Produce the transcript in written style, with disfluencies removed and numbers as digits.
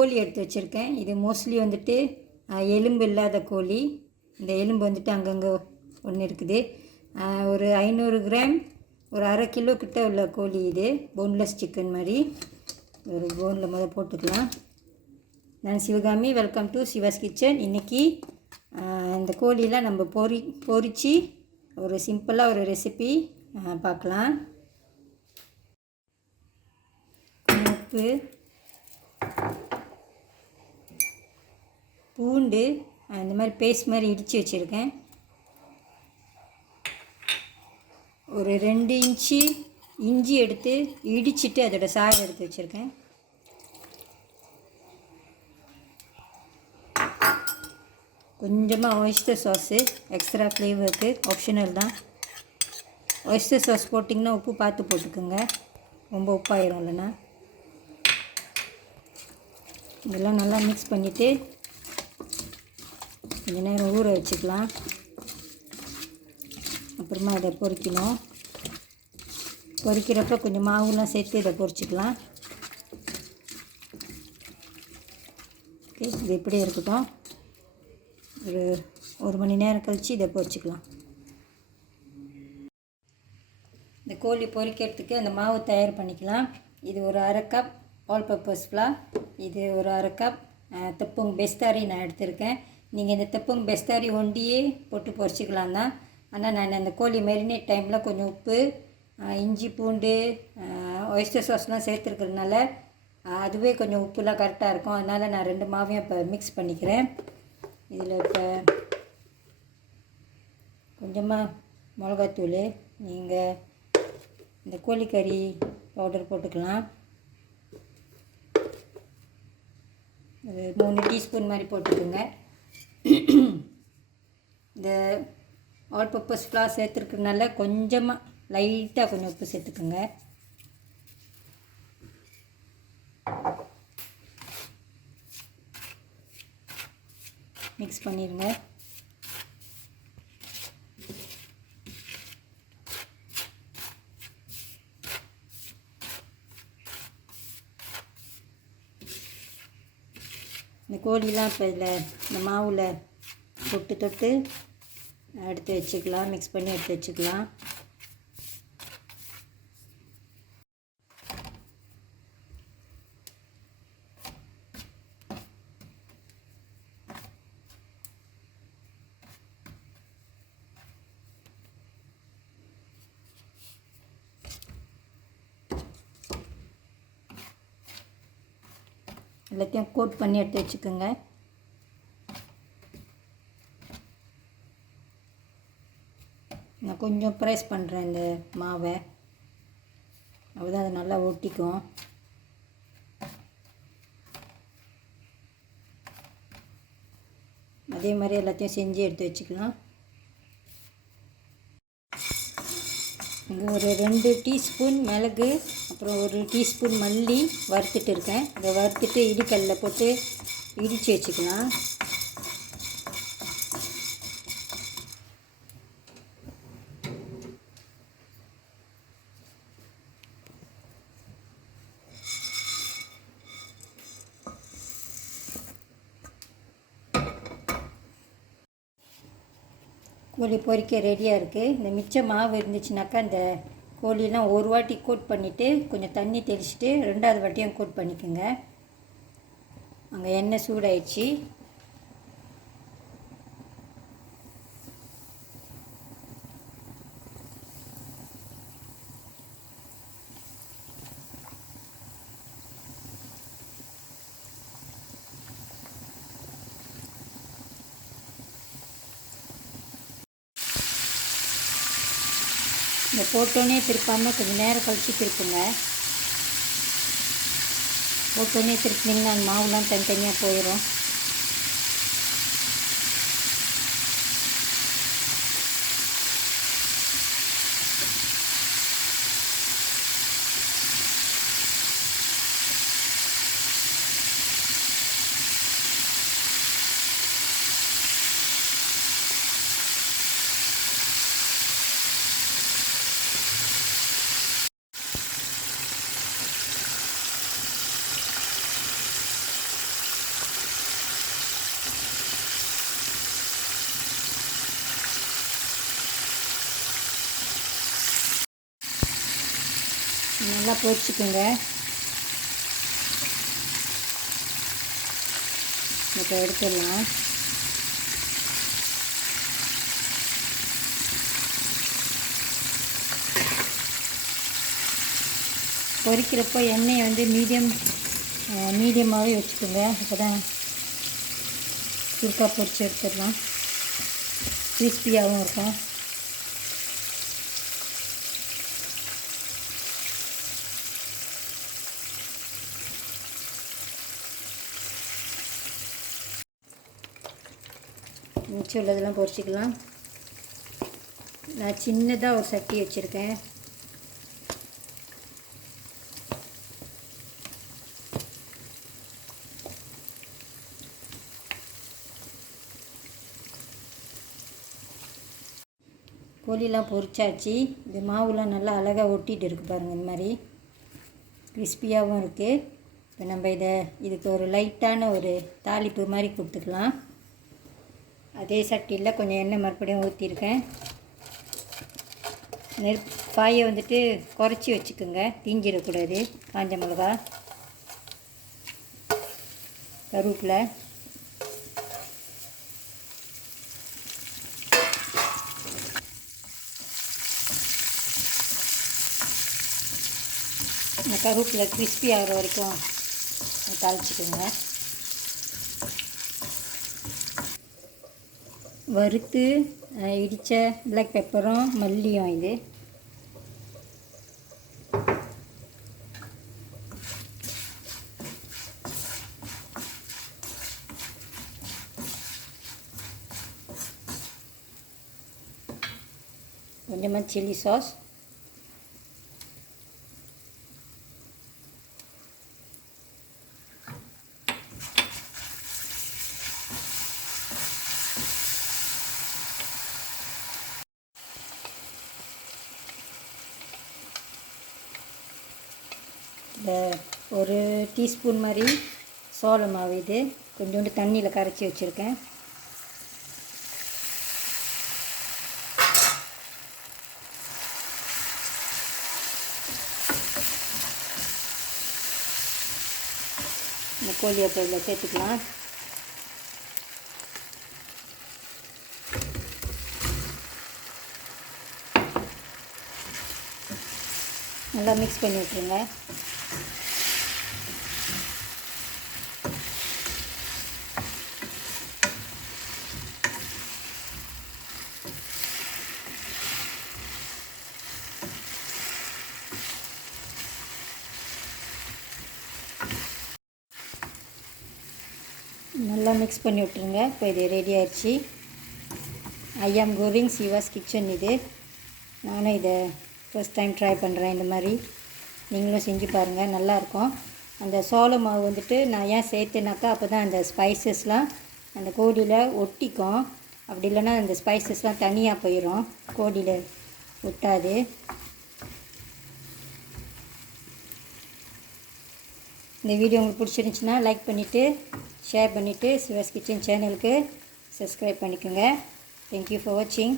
கோழி எடுத்து வச்சுருக்கேன். இது மோஸ்ட்லி வந்துட்டு எலும்பு இல்லாத கோழி. இந்த எலும்பு வந்துட்டு அங்கங்கே ஒன்று இருக்குது. ஒரு 500 கிராம், ஒரு அரை கிலோ கிட்ட உள்ள கோழி இது. போன்லெஸ் சிக்கன் மாதிரி ஒரு போனில் முதல் போட்டுக்கலாம். நான் Sivakami, welcome to Siva's kitchen. இன்றைக்கி இந்த கோழியெலாம் நம்ம பொரித்து ஒரு சிம்பிளாக ஒரு ரெசிபி பார்க்கலாம். உப்பு, பூண்டு இந்த மாதிரி பேஸ்ட் மாதிரி இடித்து வச்சுருக்கேன். ஒரு 2 இன்ச்சு இஞ்சி எடுத்து இடிச்சிட்டு அதோட சாறு எடுத்து வச்சுருக்கேன். கொஞ்சமாக ஒயிஸ்டர் சாஸு எக்ஸ்ட்ரா ஃப்ளேவருக்கு ஆப்ஷனல் தான். ஒயிஸ்டர் சாஸ் போட்டிங்கன்னா உப்பு பார்த்து போட்டுக்கோங்க, ரொம்ப உப்பாயிரும் இல்லைன்னா. இதெல்லாம் நல்லா மிக்ஸ் பண்ணிவிட்டு கொஞ்சம் நேரம் ஊற வச்சுக்கலாம். அப்புறமா இதை பொரிக்கணும். பொரிக்கிறப்ப கொஞ்சம் மாவுலாம் சேர்த்து இதை பொரிச்சிக்கலாம். ஓகே, இது இப்படியே இருக்கட்டும். ஒரு மணி நேரம் கழித்து இதை பொரிச்சிக்கலாம். இந்த கோழி பொரிக்கிறதுக்கு அந்த மாவு தயார் பண்ணிக்கலாம். இது ஒரு அரை கப் ஆல் பர்பஸ் ஃப்ளார், இது ஒரு அரை கப் தெப்பங் பெஸ்தாரி நான் எடுத்திருக்கேன். நீங்கள் இந்த தெப்பங் பெஸ்தாரி ஒண்டியே போட்டு பொரிச்சிக்கலாம் தான். ஆனால் நான் அந்த கோழி மெரினேட் டைமில் கொஞ்சம் உப்பு, இஞ்சி, பூண்டு, ஒயிஸ்டர் சாஸ்லாம் சேர்த்துருக்கிறதுனால அதுவே கொஞ்சம் உப்புலாம் கரெக்டாக இருக்கும். அதனால் நான் 2 மாவையும் இப்போ மிக்ஸ் பண்ணிக்கிறேன். இதில் இப்போ கொஞ்சமாக மிளகாத்தூள், நீங்கள் இந்த கோழிக்கறி பவுடர் போட்டுக்கலாம். ஒரு 3 டீஸ்பூன் மாதிரி போட்டுக்கோங்க. இந்த ஆல் பர்பஸ் ஃப்ளார் சேர்த்துருக்கறனால கொஞ்சமாக லைட்டாக கொஞ்சம் உப்பு சேர்த்துக்குங்க. மிக்ஸ் பண்ணிடுங்க. இந்த கோழிலாம் இப்போ இதில் இந்த மாவில் தொட்டு எடுத்து வச்சுக்கலாம். மிக்ஸ் பண்ணி எடுத்து வச்சுக்கலாம். எல்லாத்தையும் கோட் பண்ணி எடுத்து வச்சுக்கோங்க. நான் கொஞ்சம் ப்ரெஸ் பண்ணுறேன் இந்த மாவை, அப்போதான் அது நல்லா ஒட்டிக்கும். அதே மாதிரி எல்லாத்தையும் செஞ்சு எடுத்து வச்சுக்கலாம். இங்கே ஒரு 2 டீஸ்பூன் மிளகு, அப்புறம் ஒரு டீஸ்பூன் மல்லி வறுத்துட்டு இருக்கேன். இதை வறுத்துட்டு இடிக்கல்லில் போட்டு இடித்து வச்சுக்கலாம். கோழி பொரிக்க ரெடியாக இருக்குது. இந்த மிச்ச மாவு இருந்துச்சுனாக்கா இந்த கோழியெல்லாம் ஒரு வாட்டி கோட் பண்ணிவிட்டு கொஞ்சம் தண்ணி தெளிச்சுட்டு 2வது வாட்டியும் கோட் பண்ணிக்கோங்க. அங்கே எண்ணெய் சூடாயிடுச்சு. இந்த போட்டோன்னே திருப்பாமல் கொஞ்சம் நேரம் கழித்து திருப்புங்க. போட்டோன்னே திருப்பினீங்கன்னா அந்த மாவுலாம் தனித்தனியாக போயிடும். நல்லா பொரிச்சுக்குங்க. இப்போ எடுத்துடலாம். பொரிக்கிறப்போ எண்ணெயை வந்து மீடியமாகவே வச்சுக்கோங்க. அப்போ தான் சுருக்காக பொரித்து எடுத்துடலாம். கிறிஸ்பியாகவும் இருக்கும். மிச்சம் உள்ளதெல்லாம் பொரிச்சிக்கலாம். நான் சின்னதாக ஒரு சட்டி வச்சுருக்கேன். கோழிலாம் பொரிச்சாச்சு. இந்த மாவுலாம் நல்லா அழகாக ஒட்டிகிட்டு இருக்குது பாருங்கள். இந்த மாதிரி கிறிஸ்பியாகவும் இருக்குது. இப்போ நம்ம இதுக்கு ஒரு லைட்டான ஒரு தாளிப்பு மாதிரி கொடுத்துக்கலாம். அதே சட்டியில் கொஞ்சம் எண்ணெய் மறுபடியும் ஊற்றிருக்கேன். காயை வந்துட்டு குறைச்சி வச்சுக்கோங்க, தீஞ்சிடக்கூடாது. காஞ்ச மிளகா, கருவேப்பிலை, இந்த கருவேப்பிலை கிறிஸ்பி ஆகிற வரைக்கும் தாளிச்சிக்கோங்க. வறுத்து இடித்த பிளாக் பெப்பரும் மல்லியும் இது. கொஞ்சமாக சில்லி சாஸ், ஒரு டீஸ்பூன் மாதிரி சோள மாவு. இது கொஞ்சோண்டு தண்ணியில் கரைச்சி வச்சுருக்கேன். இந்த கோழி அப்போ இதில் சேர்த்துக்கலாம். நல்லா மிக்ஸ் பண்ணி விட்டுருங்க. நல்லா மிக்ஸ் பண்ணி விட்டுருங்க. இப்போ இது ரெடி ஆயிடுச்சு. ஐயாம் கோரிங் சிவாஸ் கிச்சன். இது நானும் இதை ஃபஸ்ட் டைம் ட்ரை பண்ணுறேன். இந்த மாதிரி நீங்களும் செஞ்சு பாருங்கள், நல்லாயிருக்கும். அந்த சோள மாவு வந்துட்டு நான் ஏன் சேர்த்துனாக்கா, அப்போ தான் அந்த ஸ்பைசஸ்லாம் அந்த கோழியில் ஒட்டிக்கும். அப்படி இல்லைன்னா அந்த ஸ்பைசஸ்லாம் தனியாக போயிடும், கோழியில் ஒட்டாது. இந்த வீடியோ உங்களுக்கு பிடிச்சிருந்துச்சின்னா லைக் பண்ணிவிட்டு ஷேர் பண்ணிவிட்டு சிவாஸ் கிச்சன் சேனலுக்கு சப்ஸ்கிரைப் பண்ணிக்கோங்க. தேங்க்யூ ஃபார் வாட்சிங்.